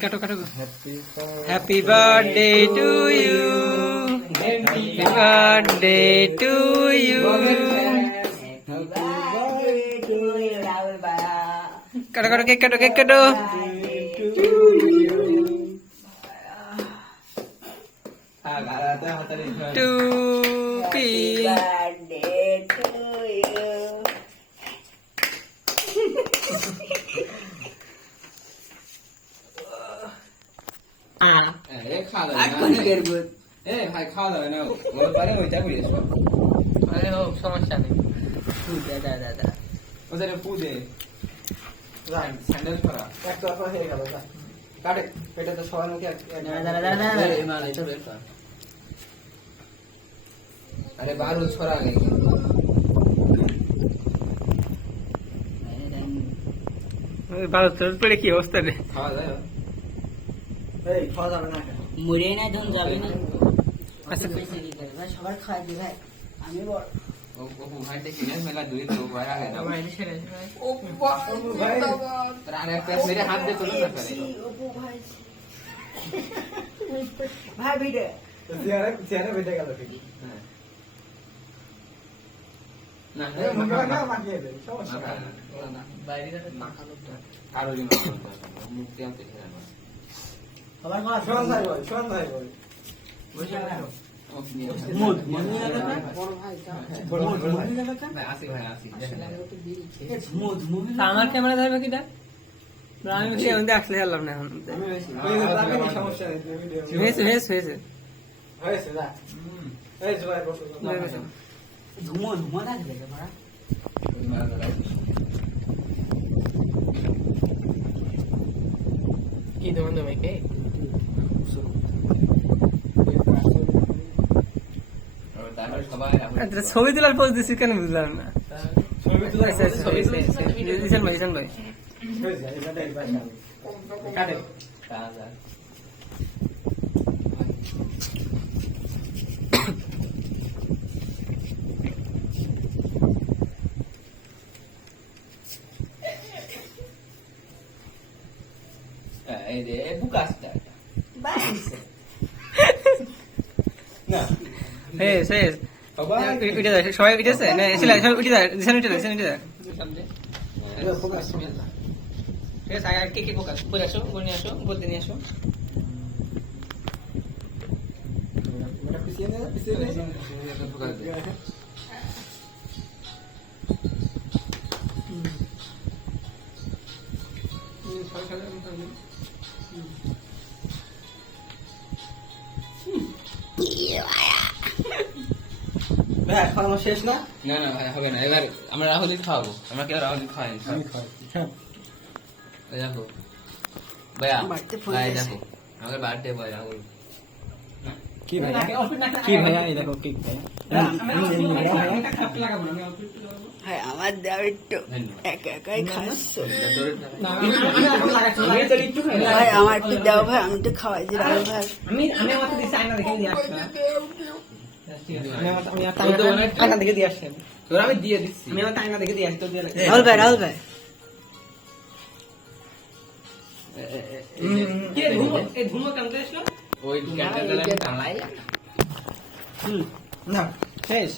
কাটো কাটো। Happy birthday to you, happy birthday to you. কাটো কাটো, কেক কাটো, কেক কাটো। টুপি সমস্যা নেই। স্যান্ডেল করা একটা হয়ে গেল। কাটে পেটে তো সবার মুখে। আরে বারুদ ছড়া নেই। ভারত পেড়ে কি অবস্থা রে? খাওয়া যায়? এই খাওয়া যাবে না। মরে না ধন যাবে না। আচ্ছা সবার খাওয়া দি ভাই, আমি বড় ওপো ভাই দেখি না মেলা দুই তো ভাই আগে না। ভাই ছেড়ে ওপো ভাই আরে একটা মেরে হাত দিয়ে তুলে না করে। ওপো ভাই ভাই ভিডিও চেয়ারে বেঁধে গেল ঠিক। হ্যাঁ না না মাখিয়ে দে সমস্যা না। বাইরে না খালো তো আরো দিন মুখ দিয়ে আনতে খেলা না। সবার খাওয়া শোন ভাই বল বসে না। মুদ মনি না বড় ভাই ভাই আসি ভাই আসি মুদ মুদ আমার ক্যামেরা ধরবে কিটা? আমি কি আমি দেখলে হলাম না এখন। সমস্যা নেই ভিডিও হয়েছে হয়েছে হয়েছে। হয়েছে না। এই জয় বসো। ধুমো ধুমো না দিলে বড় কি দেবো তুমি কে? আচ্ছা, ছবি তোলার পোজ দিচ্ছি কেন বুঝলাম না। আচ্ছা, আচ্ছা, দিছেন ভাই, দিছেন ভাই। কাটে এই যে বুকাসটা বাইছে না শেষ শেষ। উঠে যায় সবাই উঠেছে না? এসে সবাই উঠে যায়, দিছেন উঠে যায়, দিছেন উঠে যায়। ঠিক আছে, আগে কে বোকা বলে আসো, বলে নিয়ে আসো, বলতে নিয়ে আসো। ভাই খাওয়া শেষ না? না না ভাই হবে না, এবার আমরা রাহুলই খাওয়াবো। আমরা কেউ রাহুলই খাওয়াই দেখো ভাইয়া, বাড়িতে ফোন ভাই এসেছে। দেখো আমাদের বার্থডে বয় রাহুল। কি ভাইয়া? কি ভাইয়া? এই দেখো কেক ভাইয়া। ভাই আমার দাও একটু একা একাই খাচ্ছ ভাই, আমার একটু দাও ভাই, আমি তো খাওয়াই দিই রাহুল ভাই। আমি আমার তো দিছি, আয়না দেখে দিয়ে আসছি। আয়না দেখে দিয়ে আসছি। তোর আমি দিয়ে দিচ্ছি। আমি আমার আয়না দেখে দিয়ে আসছি, তো দিয়ে লাগছে। রাহুল ভাই, রাহুল ভাই এই ধুমো কেমন আসলো? ওই ক্যান্ডেলটা আমি টানলাই। না শেষ।